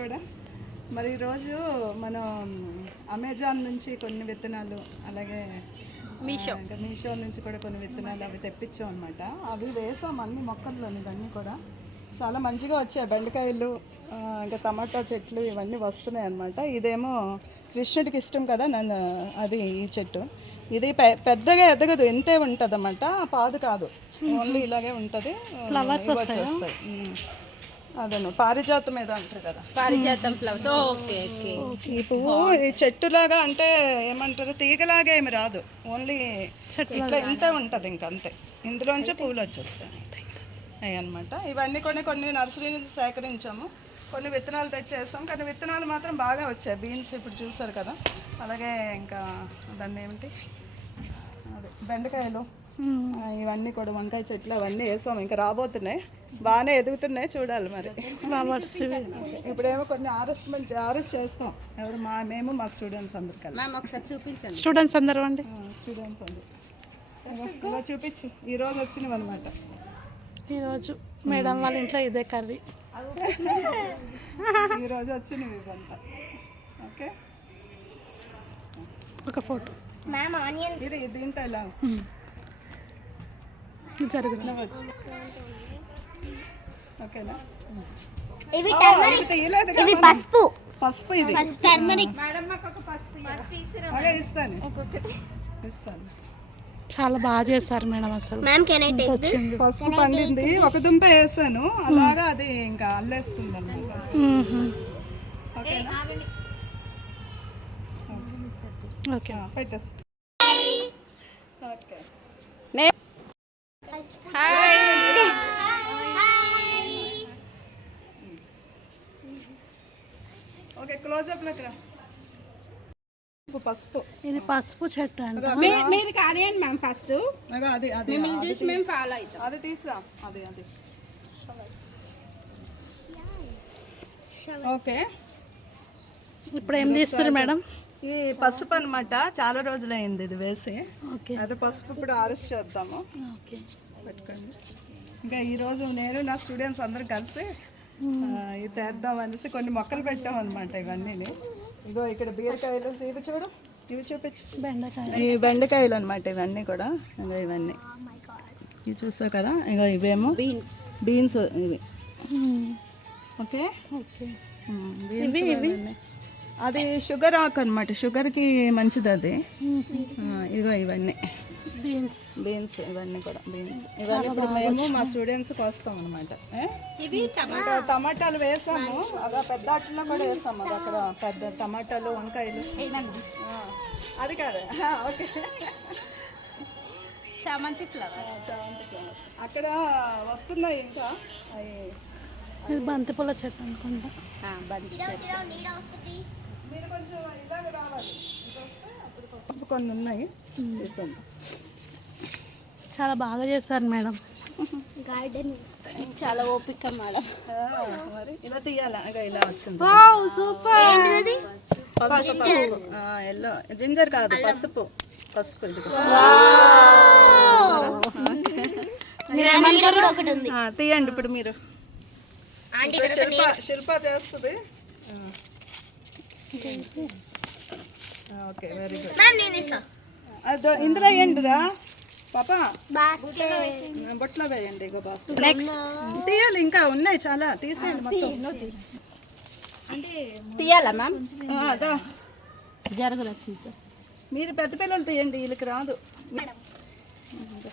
కూడా మరి ఈరోజు మనం అమెజాన్ నుంచి కొన్ని విత్తనాలు అలాగే మీషో నుంచి కూడా కొన్ని విత్తనాలు అవి తెప్పించాం అనమాట. అవి వేసాం అన్ని మొక్కల్లోని. ఇవన్నీ కూడా చాలా మంచిగా వచ్చాయి. బెండకాయలు ఇంకా టమాటా చెట్లు ఇవన్నీ వస్తున్నాయి అనమాట. ఇదేమో కృష్ణుడికి ఇష్టం కదా నన్ను, అది ఈ చెట్టు. ఇది పెద్దగా ఎదగదు, ఎంతే ఉంటుంది అన్నమాట. పాదు కాదు, ఓన్లీ ఇలాగే ఉంటుంది. ఫ్లవర్స్ వస్తాయి. అదను పారిజాతం ఏదో అంటారు కదా, పారిజాతం ఫ్లవర్స్. Okay okay. ఈ పువ్వు ఈ చెట్టులాగా అంటే ఏమంటారు, తీగలాగా ఏమి రాదు, ఓన్లీ ఇట్లా ఇంతే ఉంటుంది. ఇంకంతే, ఇందులోంచి పువ్వులు వచ్చేస్తాయి అవి అనమాట. ఇవన్నీ కొన్ని నర్సరీ నుంచి సేకరించాము, కొన్ని విత్తనాలు తెచ్చేస్తాం. కానీ విత్తనాలు మాత్రం బాగా వచ్చాయి. బీన్స్ ఇప్పుడు చూసారు కదా. అలాగే ఇంకా దాన్ని ఏమిటి, అదే బెండకాయలు, ఇవన్నీ కూడా వంకాయ చెట్లు అవన్నీ వేసాము. ఇంకా రాబోతున్నాయి, బాగానే ఎదుగుతున్నాయి, చూడాలి మరి. ఇప్పుడేమో కొన్ని ఆర్ఎస్ చేస్తాం. ఎవరు మేము మా స్టూడెంట్స్ అందరు కలిసి. చూపించండి స్టూడెంట్స్ అందరూ అండి, స్టూడెంట్స్ అందరు ఇలా చూపించు. ఈరోజు వచ్చినవి అనమాట. ఈరోజు మేడం వాళ్ళ ఇంట్లో ఇదే కర్రీ. ఈరోజు వచ్చినవి ఇవంతా. ఓకే, ఒక ఫోటో ఇది దీంతో ఇలా జరుగుతున్నవచ్చు. ఓకేనా, పసుపు ఇది ఇస్తాను. చాలా బాగా చేస్తారు మేడం. అసలు పసుపు పండింది, ఒక దుంప వేసాను అలాగా, అది ఇంకా అల్లేసుకుంది అనమాట. ఓకేనా, ఓకే పెట్టేసి. ఓకే, ఓకే, క్లోజ్అప్ లెక్క రా. పసుపు, ఇది పసుపు చెట్టు అంట. మీరు కానియండి మ్యామ్ ఫస్ట్. అది మిమ్మల్ని చూసి మేము ఫాలో అవుతాం. అది తీసురా, అది ఓకే. ఇప్పుడు ఏం తీస్తారు మేడం? ఈ పసుపు అనమాట, చాలా రోజులైంది ఇది వేసి. ఓకే, అది పసుపు ఇప్పుడు అరెస్ట్ చేద్దాము. ఓకే, పెట్టుకోండి. ఇంకా ఈరోజు నేను నా స్టూడెంట్స్ అందరూ కలిసి ఇది తెద్దాం అనేసి కొన్ని మొక్కలు పెట్టాం అనమాట. ఇవన్నీ ఇగో ఇక్కడ బీరకాయలు, ఇవి చూడు, ఇవి చూపించు. ఈ బెండకాయలు అనమాట ఇవన్నీ కూడా. ఇంకా ఇవన్నీ ఇవి చూసావు కదా. ఇగో ఇవేమో బీన్స్ ఇవి. Okay okay, beans. అది షుగర్ ఆకు అనమాట, షుగర్కి మంచిది అది. ఇగో ఇవన్నీ బీన్స్ ఇవన్నీ కూడా బీన్స్. ఇవన్నీ ఇప్పుడు మేము మా స్టూడెంట్స్కి వస్తాం అనమాట. ఇంకా టమాటాలు వేసాము, అవి పెద్ద అట్లలో కూడా వేసాము. అది అక్కడ పెద్ద టమాటాలు, వంకాయలు. అది కాదు, ఓకే. చామంతి ఫ్లవర్స్ అక్కడ వస్తున్నాయి ఇంకా. ఇది బంతిపూల చెట్టు అనుకుంటా. మీరు కొంచెం ఇలాగ రావాలి, పసుపు కొన్ని ఉన్నాయి వేసాము. చాలా బాగా చేస్తారు మేడం. గార్డెన్ చాలా ఓపిక మేడం. మరి ఇలా తీయాలా, ఇలా వచ్చింది. సూపర్. పసుపు ఎల్లో, జింజర్ కాదు, పసుపు ఇది. తీయండి ఇప్పుడు మీరు. శిల్ప చేస్తుంది. Okay, very good. అదో ఇందులో వేయండిరా పాపా, బొట్లో వేయండి. ఇగో బాస్కెట్. నెక్స్ట్ తీయాలి, ఇంకా ఉన్నాయి చాలా, తీసేయండి మొత్తం. తీయాలా మ్యామ్? అదా జరుగురా, మీరు పెద్ద పిల్లలు తీయండి, వీళ్ళకి రాదు.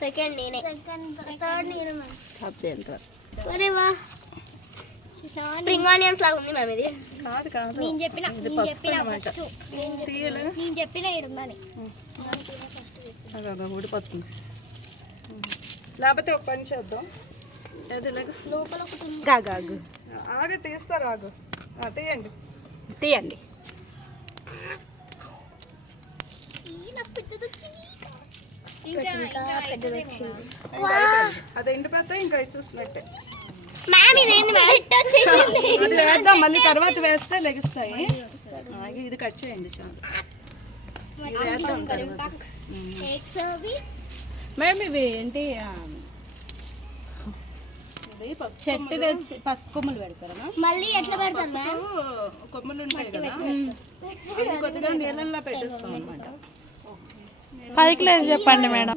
సెకండ్ నేనే, థర్డ్ నేను. స్ప్రింగ్ ఆనియన్స్ లాగా ఉంది మ్యామ్. ఇది కాదు, నేను చెప్పిన ఇడుందని ఊడిపోతుంది. లేకపోతే ఒక పని చేద్దాం, లోపల ఒకటి ఆగి తీస్తారు, ఆగు తీయండి. అది ఎండిపోతే ఇంకా చూసినట్టే. అది వేద్దాం, మళ్ళీ తర్వాత వేస్తే లెగిస్తాయి. ఇది కట్ చేయండి చాలు. మేడం ఇవి ఏంటి ఇది పసుపు చెట్టు తెచ్చి పసుపు కొమ్ములు పెడతారా? మళ్ళీ ఎట్లా పెడతారు మ్యామ్? కొమ్మలు ఉంటాయి కదా అవి కొద్దిగా నీళ్ళల్లో పెట్టేస్తాం అనమాట. పైకి లేదు చెప్పండి మేడం.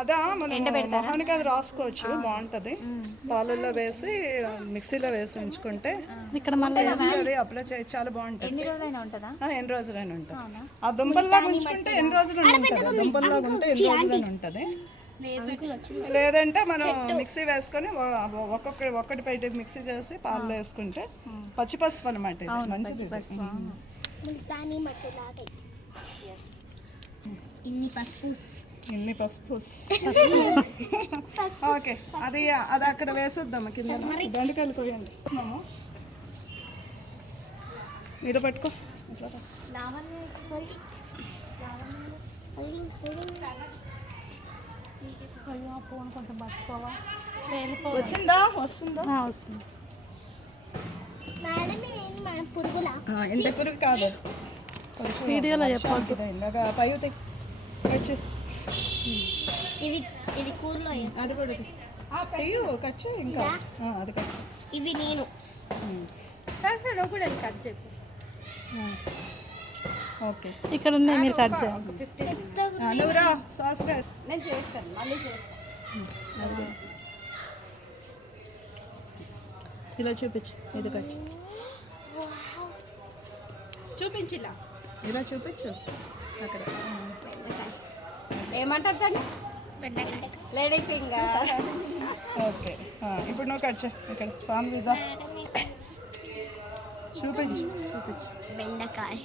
అదా మనం మొహానికి అది రాసుకోవచ్చు, బాగుంటది. పాలల్లో వేసి మిక్సీలో వేసి ఉంచుకుంటే ఇక్కడ మళ్ళీ అది అప్లై చేయొచ్చు, చాలా బాగుంటుంది. ఎన్ని రోజులైనా ఉంటుంది. ఆ దుంపల్లాగా ఉంచుకుంటే ఎన్ని రోజులైనా ఉంటుంది. దుంపల్లాగా ఉంటే ఎన్ని రోజులైనా ఉంటుంది. లేదంటే మనం మిక్సీ వేసుకొని ఒక్కటి బయట మిక్సీ చేసి పాలలో వేసుకుంటే పచ్చి పసుపు అనమాట. ఇది మంచిది. ఇన్ని పసుపు ఓకే. అది అక్కడ వేసేద్దాం కింద. బెండకాయలు కోయండి. మీరు పట్టుకో. ఫోన్ కొంచెం పట్టుకోవా? వచ్చిందా? వస్తుందా? వస్తుంది. మేడం పురుగులా? ఇంత పురుగు కాదు. కొంచెం వీడియోలో చెప్పొద్దు. ఇలాగా పై వచ్చి ఇది కూరలో అది కూడా అయ్యో కట్ చేయి. ఇంకా అది కట్ చేయి. ఇవి నేను సరే నువ్వు కూడా కట్ చెప్పు. ఓకే ఇక్కడ ఉన్నాయి, మీరు కట్ చేయండి. నువ్వురా శాస్త్ర. నేను చేస్తాను, మళ్ళీ చేస్తాను. ఇలా చూపించు. ఇది కట్ చూపించిలా ఇలా చూపించు. అక్కడ ఏమంటారు దాన్ని? Lady finger. ఓకే ఇప్పుడు నువ్వు కట్ చేయి. ఇక్కడ సాంవిదా చూపించు. బెండకాయ.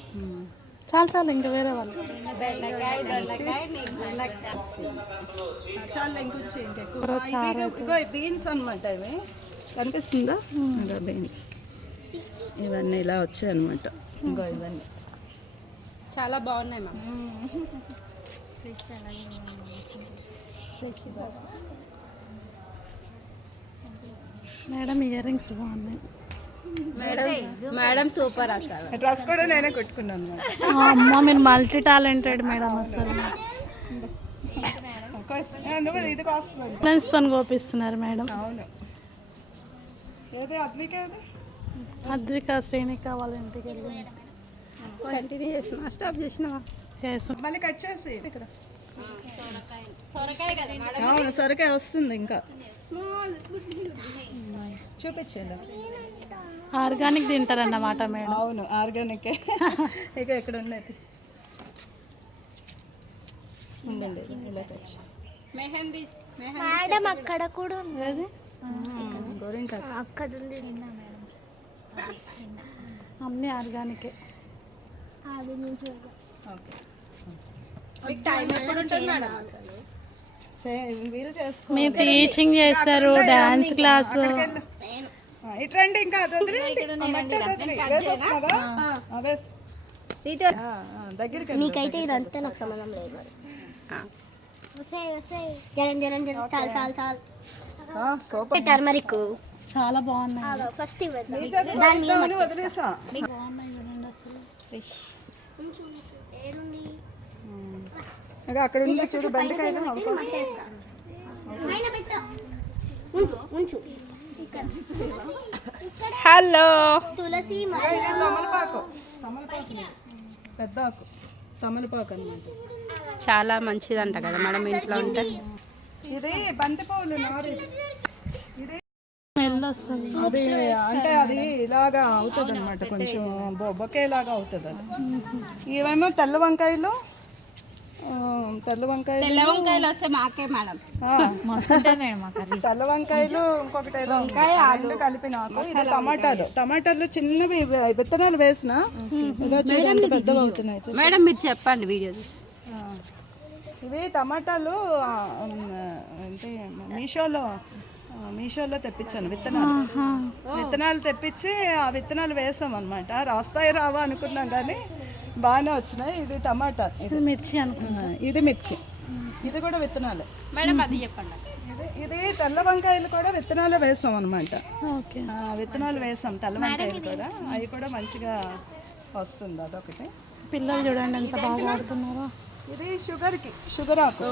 చాలు చాలు, ఇంకా వేరే వాళ్ళు. బెండకాయ దొండకాయ నీకు దొండకాయ. చాలా ఇంకొచ్చి ఇంకెక్కువ. బీన్స్ అనమాట. ఇవి కనిపిస్తుందా? ఇంకా బీన్స్ ఇవన్నీ ఇలా వచ్చాయి అనమాట. ఇంకో ఇవన్నీ చాలా బాగున్నాయి మ్యామ్. మేడం ఇయర్ రింగ్స్ బాగున్నాయి. మేడం సూపర్ అసలు. డ్రెస్ కూడా నేనే కొట్టుకున్నాను అనమాట. అమ్మ మీరు మల్టీ టాలెంటెడ్ మేడం. అసలు నువ్వు ఇది కాస్తుంది. ఫ్రెండ్స్తో కోపిస్తున్నారు మేడం. అవును. ఏది అద్వికేది? అద్విక శ్రేణిక వాళ్ళ ఇంటికి వెళ్ళి కంటిన్యూ చేస్తున్నా. స్టాప్ చేసినావా? మళ్ళీ కట్ చేసి ఇక్కడ. సొరకాయ కదా మేడం. అవును సొరకాయ వస్తుంది. ఇంకా చూపించండి. ఆర్గానిక్ తింటారన్నమాట మేడం. అవును ఆర్గానిక్. ఇక ఎక్కడ ఉండేది ఉండండి. ఇలా కట్ మెహందీ. మేడం అక్కడ కూడా ఉంది. గోరింటాకు అక్కడ ఉంది. అన్నీ ఆర్గానికే. అది నుంచి ఓకే. మీకు టైం ఎప్పుడు ఉంటుంది మేడం అసలు? వీలు చేసుకో. మీరు టీచింగ్ చేస్తారు, డాన్స్ క్లాసు. ఇట్రండి. ఇంకా అది వదిలేయండి. ఆ మట్టి అది వదిలేయ్. వేసేస్తున్నావా? వేసు. దగ్గరికి మీకైతే ఇదంతా నాకు సంబంధం లేదు. జరం చాలు సూపర్. టర్మరిక్ చాలా బాగున్నాయి. ఫస్ట్ వదిలేసా. బాగున్నాయి చూడండి అసలు. అక్కడ ఉంది చూడు బెండకాయలు. హలో. తులసి తమలపాకు. పెద్ద ఆకు తమలపాకు అన్నమాట. చాలా మంచిదంట కదా మేడం ఇంట్లో ఉంటే. ఇది బంతి పువ్వులు నారు. ఇది స్మెల్ వస్తుంది. అది అంటే అది ఇలాగా అవుతుంది అనమాట. కొంచెం బొకే లాగా అవుతుంది అది. ఇవేమో తెల్ల వంకాయలు. తెల్ల వంకాయలు వస్తే మాకే మేడం. తెల్ల వంకాయలు ఇంకొకటి ఏదో రెండు కలిపిన ఆకు. ఇది టమాటాలు చిన్నవి విత్తనాలు వేసిన ఇలా చూడండి పెద్దగా అవుతున్నాయి. మేడం మీరు చెప్పండి వీడియో చూసి. ఇవి టమాటాలు అంటే మీషోలో తెప్పించాను విత్తనాలు తెప్పించి ఆ విత్తనాలు వేసాం అనమాట. రాస్తాయి రావా అనుకున్నాం కానీ బాగానే వచ్చినాయి. ఇది టమాటా. ఇది మిర్చి అనుకున్నా. ఇది మిర్చి. ఇది కూడా విత్తనాలు. మేడం అది చెప్పండి. ఇది తెల్ల వంకాయలు కూడా విత్తనాలు వేసాం అనమాట. ఓకే. విత్తనాలు వేసాం తెల్ల వంకాయలు కూడా. అవి కూడా మంచిగా వస్తుంది. అదొకటి. పిల్లలు చూడండి ఎంత బాగా ఆడుతున్నారో. ఇది షుగర్ ఆకు.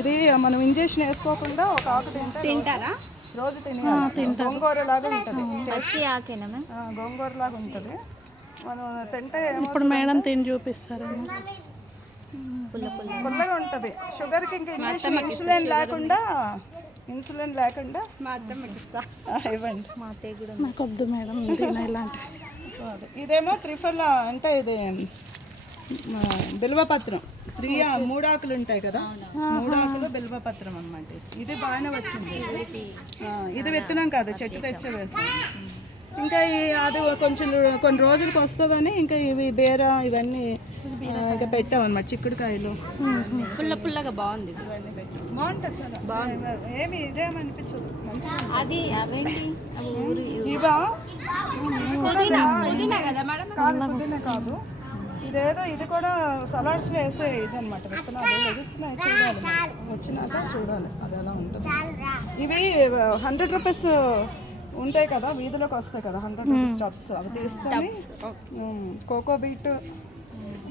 ఇది మనం ఇంజెక్షన్ వేసుకోకుండా ఒక ఆకు తింటారా? రోజు తినే గోంగూర లాగా ఉంటుంది ఆకేనా మ్యామ్? గోంగూర లాగా ఉంటుంది. మనం తింటే ఇప్పుడు మేడం తిని చూపిస్తారు. పుల్లగా ఉంటుంది. షుగర్కి ఇంకా ఇన్సులిన్ లేకుండా మా అత్తమ్మకి ఇస్తా. ఇవ్వండి. నాకు వద్దు మేడం తిన ఇలాంటివి. సో అది ఇదేమో త్రిఫల అంటే ఇది బిల్వపత్రం. 3 ఆకులు ఉంటాయి కదా, 3 ఆకులు బిల్వపత్రం అన్నమాట. ఇది బాగానే వచ్చింది. ఇది విత్తనం కాదు, చెట్టు తెచ్చే వేసాం. ఇంకా అది కొన్ని రోజులకి వస్తుందని ఇంకా ఇవి బేర ఇవన్నీ ఇంకా పెట్టామన్నమాట. చిక్కుడుకాయలు పుల్లగా బాగుంది. ఇవన్నీ పెట్టాం. బాగుంటుంది, చాలా బాగుంది. ఏమి ఇదేమనిపించదు, మంచిగా అది అవేంటి? ఇవా పుదీనా కదా మేడం? కాదు, పుదీనా కాదు. ఇదేదో ఇది కూడా సలాడ్స్లో వేసే ఇది అనమాట. విత్తనాలు లభిస్తున్నాయి, చూడాలి, వచ్చినాక చూడాలి అది ఎలా ఉంటుంది. ఇవి 100 రూపీస్ ఉంటాయి కదా, వీధిలోకి వస్తాయి కదా 100 రూపీస్ టబ్స్. అవి తీసుకొని కోకో బీట్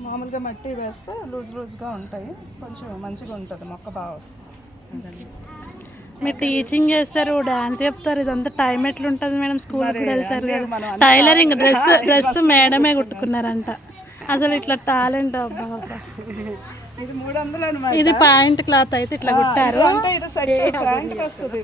మామూలుగా మట్టి వేస్తే లూజ్గా ఉంటాయి, కొంచెం మంచిగా ఉంటుంది, మొక్క బాగా వస్తుంది. అదండి. మీరు టీచింగ్ చేస్తారు, డాన్స్ చెప్తారు, ఇదంతా టైం ఎట్లుంటుంది మేడం? స్కూల్కి కూడా వెళ్తారు కదా. టైలరింగ్ డ్రెస్ మేడమే కుట్టుకున్నారంట. అసలు ఇట్లా టాలెంట్ అబ్బా. ఇది 300 అనమాట. ఇది ప్యాంట్ క్లాత్ అయితే ఇట్లా కుట్టారు. అంటే ఇది సెట్ ప్యాంట్కి వస్తుంది.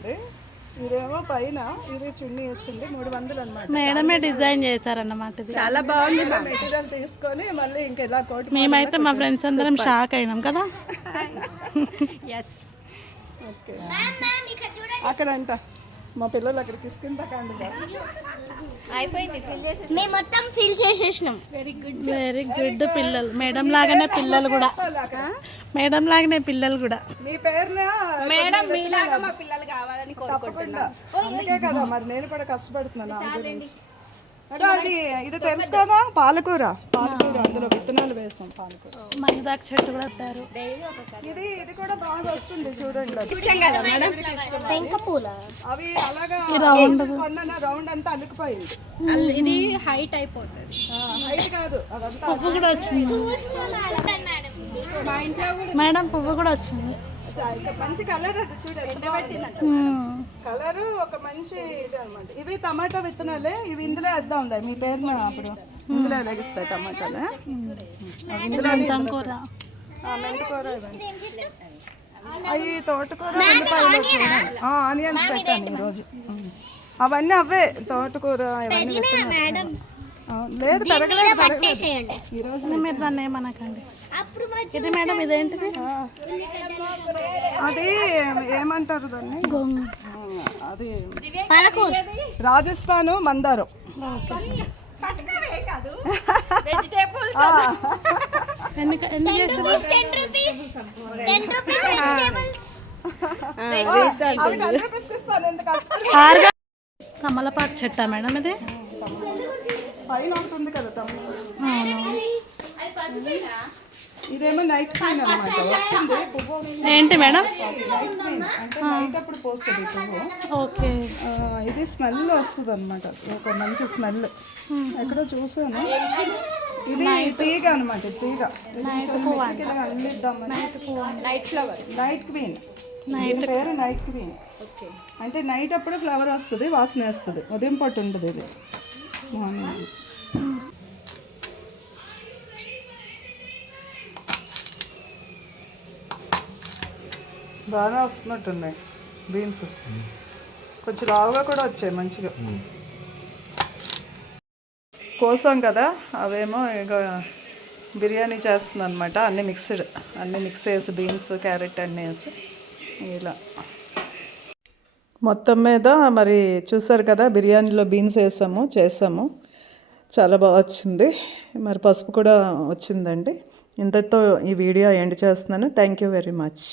ఇదేమో పైన ఇది చున్నీ వచ్చింది. 300 అనమాట. మేడమే డిజైన్ చేశారన్నమాట. ఇది చాలా బాగుంది. మెటీరియల్ తీసుకొని మళ్ళీ ఇంకా ఇలా కోట్. మేమైతే మా ఫ్రెండ్స్ అందరం షాక్ అయినాం కదా. ఎస్. ఓకే, అక్కడంట మా పిల్లలు అక్కడికి తీసుకుంటాకండి. అయిపోయింది, మేము మొత్తం ఫిల్ చేసేసినాం. Very good. Very good. పిల్లలు మేడం లాగానే పిల్లలు కూడా, మేడం లాగానే పిల్లలు కూడా. మీ పేరున మేడం మీలాగా మా పిల్లలు కావాలని తప్పకుండా, అందుకే కదా మరి నేను కూడా కష్టపడుతున్నాను. అంటే అది ఇది తెలుసు కదా, పాలకూర. అందులో విత్తనాలు వేసాం. పాలకూర మైదాకు చెట్టు కూడా పెట్టారు. ఇది కూడా బాగా వస్తుంది చూడండి. అవి అలాగా కొన్న రౌండ్ అంతా అల్లుకుపోయింది. ఇది హైట్ అయిపోతుంది. హైట్ కాదు, అదంతా పువ్వు కూడా వచ్చింది మేడం, పువ్వు కూడా వచ్చింది. మంచి కలర్ అది చూడండి. కలరు ఒక మంచి ఇది అనమాట. ఇవి టమాటా విత్తనాలే. ఇవి ఇందులో వేద్దాం మీ పేరున, అప్పుడు ఇందులో లెగిస్తాయి టమాటాలు. ఇందులో మెంతికూర ఇవన్నీ. అవి తోటకూర, ఆనియన్స్ పెట్టాను ఈరోజు. అవన్నీ అవే తోటకూర ఇవన్నీ విత్తనాలు. లేదు పెరగలేదు ఈరోజు. మీరు దాన్ని ఏమనకండి. ఇది మేడం ఇదేంటిది? అది ఏమంటారు దాన్ని? అది రాజస్థాన్ మందారం. ఎన్ని చేసారు? తమలపాకు చెట్టా మేడం ఇది? పైన ఉంటుంది కదా ఇదేమో నైట్ క్వీన్ అనమాట. వస్తుంది పువ్వు. ఏంటి మేడం? నైట్ క్వీన్ అంటే నైట్ అప్పుడు పోస్తుంది పువ్వు. ఓకే. ఇది స్మెల్ వస్తుంది అనమాట, ఒక మంచి స్మెల్. ఎక్కడో చూసాను. ఇది తీగ అనమాట, తీగ. అల్లిద్దామని. నైట్ క్వీన్, పేరు నైట్ క్వీన్. అంటే నైట్ అప్పుడు ఫ్లవర్ వస్తుంది, వాసన వేస్తుంది. ఉదయం పట్టు ఉంటుంది ఇది మార్నింగ్. బాగా వస్తున్నట్టున్నాయి బీన్స్. కొంచెం లావుగా కూడా వచ్చాయి మంచిగా. కోసాం కదా, అవేమో ఇక బిర్యానీ చేస్తుంది అనమాట. అన్నీ మిక్స్ చేసి బీన్స్, క్యారెట్ అన్నీ వేసి ఇలా మొత్తం మీద. మరి చూసారు కదా, బిర్యానీలో బీన్స్ చేసాము. చాలా బాగా వచ్చింది. మరి పసుపు కూడా వచ్చిందండి. ఇంతటితో ఈ వీడియో ఎండ్ చేస్తున్నాను. Thank you very much.